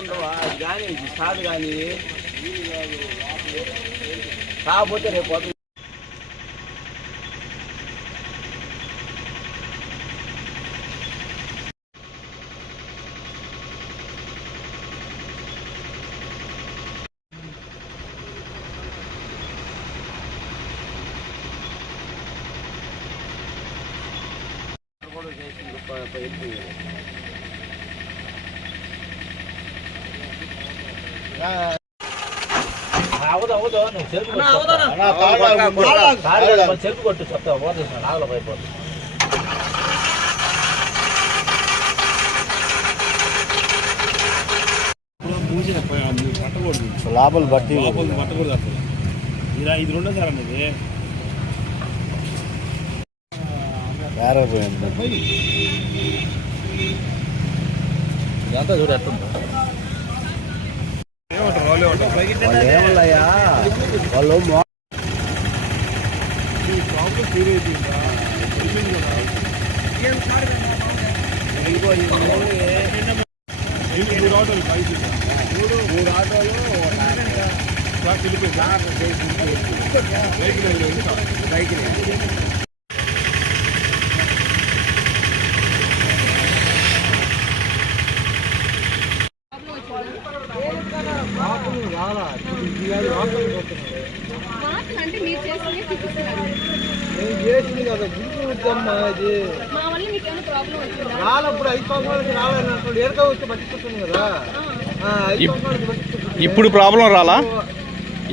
ఉండవా కానీ స్టార్ట్ కానీ కాకపోతే రేపు చెరుకు కొట్టు చెప్తా పోతుంది నాగలో పైపోతుంది లోపల బట్టి పట్టకూడదు అసలు ఇది రెండో సార్ అనేది వేరే పోయింది ఇదంతా చూడ ఏమయ్యా వాళ్ళు మూడు ఆటోలు బైక్ చేసింది కదా గుర్తుమ్మా ఇది రాలప్పుడు 5 సంవత్సరాలకి రావాలన్నప్పుడు ఏరుగా వచ్చి పట్టించుకుంటుంది కదా. ఇప్పుడు ప్రాబ్లం రాలా?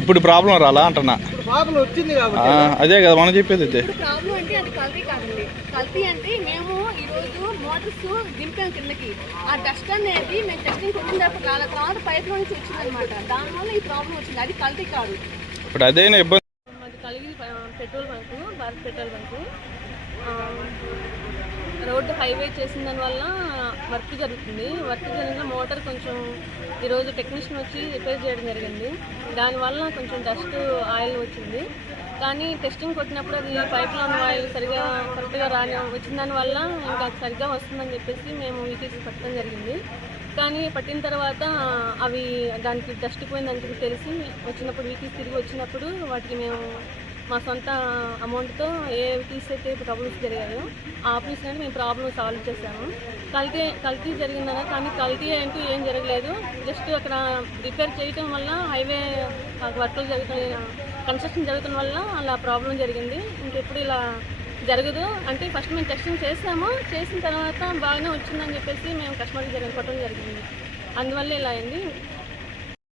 ఇప్పుడు ప్రాబ్లం రాలా అంటున్నా. ప్రాబ్లం వచ్చింది కాబట్టి అదే కదా మనం చెప్పేది. అయితే ప్రాబ్లం అంటే అది కల్తీ కాదండి. కల్తీ అంటే మేము ఈ రోజు మోటార్స్ దింపాం కిందకి, ఆ డస్ట్ అనేది మేము టెస్టింగ్ వచ్చిన తర్వాత పైప్ నుంచి వచ్చిందనమాట. దానివల్ల ఈ ప్రాబ్లం వచ్చింది, అది కల్తీ కాదు. ఇప్పుడు అదేనా ఇబ్బంది? అది కలిగి petrol bunk, Bharat petrol bunk road highway చేసిన దానివల్ల వర్క్ జరుగుతుంది. వర్క్ జరిగిన మోటార్ కొంచెం ఈరోజు టెక్నీషియన్ వచ్చి రిపేర్ చేయడం జరిగింది. దానివల్ల కొంచెం డస్ట్ ఆయిల్ వచ్చింది. కానీ టెస్టింగ్ కొట్టినప్పుడు అది పైప్లో ఉన్న ఆయిల్ సరిగా కరెక్ట్గా వచ్చిన దానివల్ల ఇంకా సరిగ్గా వస్తుందని చెప్పేసి మేము వీటీసీ పట్టడం జరిగింది. కానీ పట్టిన తర్వాత అవి దానికి డస్ట్ పోయిందని తెలిసి వచ్చినప్పుడు వీటీసీ తిరిగి వచ్చినప్పుడు వాటికి మేము మా సొంత అమౌంట్తో ఏ తీసైతే ప్రాబ్లమ్స్ జరిగాయో ఆ ఆఫీస్ నుండి మేము ప్రాబ్లమ్ సాల్వ్ చేశాము. కల్తీ జరిగిందనే, కానీ కల్తీ అంటూ ఏం జరగలేదు. జస్ట్ అక్కడ రిపేర్ చేయటం వల్ల హైవే వర్కులు కన్స్ట్రక్షన్ జరుగుతున్న వల్ల అలా ప్రాబ్లం జరిగింది. ఇంకెప్పుడు ఇలా జరగదు. అంటే ఫస్ట్ మేము టెస్టింగ్ చేసాము, చేసిన తర్వాత బాగానే వచ్చిందని చెప్పేసి మేము కస్టమర్కి కొట్టడం జరిగింది. అందువల్ల ఇలా అయింది.